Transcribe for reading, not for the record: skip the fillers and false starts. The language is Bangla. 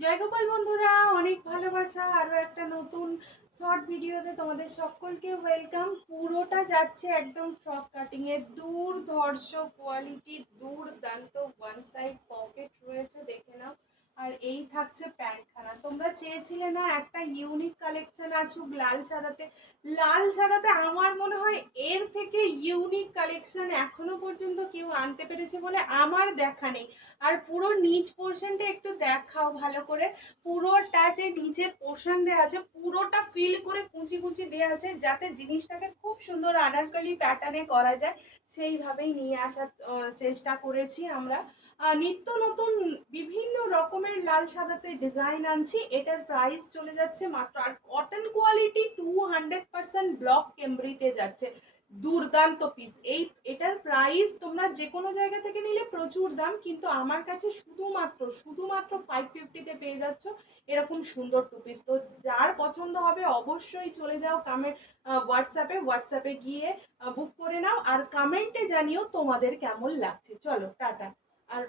জয়গোপাল বন্ধুরা, অনেক ভালোবাসা। আরও একটা নতুন শর্ট ভিডিওতে তোমাদের সকলকে ওয়েলকাম। পুরোটা যাচ্ছে একদম ফ্রক কাটিংয়ের দুর্ধর্ষ কোয়ালিটি, দুর্দান্ত ওয়ান সাইড পকেট রয়েছে, দেখে নাও। আর এই থাকছে প্যান্টখানা। তোমরা চেয়েছিলে না একটা ইউনিক কালেকশন আসুক লাল সাদাতে। লাল সাদাতে আমার মনে হয় এর থেকে ইউনিক কালেকশন এখনো পর্যন্ত কেউ আনতে পেরেছে বলে আমার দেখা নেই। আর পুরো নিচ পোর্শনটা একটু দেখাও ভালো করে। পুরোটা যে নিচের পোর্শন দেওয়া আছে পুরোটা ফিল করে কুচি কুচি দেওয়া আছে, যাতে জিনিসটাকে খুব সুন্দর আনারকলি প্যাটার্নে করা যায়, সেইভাবেই নিয়ে আসার চেষ্টা করেছি আমরা। নিত্য নতুন বিভিন্ন রকমের লাল সাদাতে ডিজাইন আনছি। এটার প্রাইস চলে যাচ্ছে মাত্র, আর কটন কোয়ালিটি 200% ব্লক কেমব্রিতে যাচ্ছে। দুর্দান্ত পিস। এটার প্রাইস তোমরা যে কোনো জায়গা থেকে নিলে প্রচুর দাম, কিন্তু আমার কাছে শুধুমাত্র 550-তে পেয়ে যাচ্ছ এরকম সুন্দর টু পিস। তো যার পছন্দ হবে অবশ্যই চলে যাও হোয়াটসঅ্যাপে গিয়ে বুক করে নাও, আর কমেন্টে জানিও তোমাদের কেমন লাগছে। চলো টাটা। আর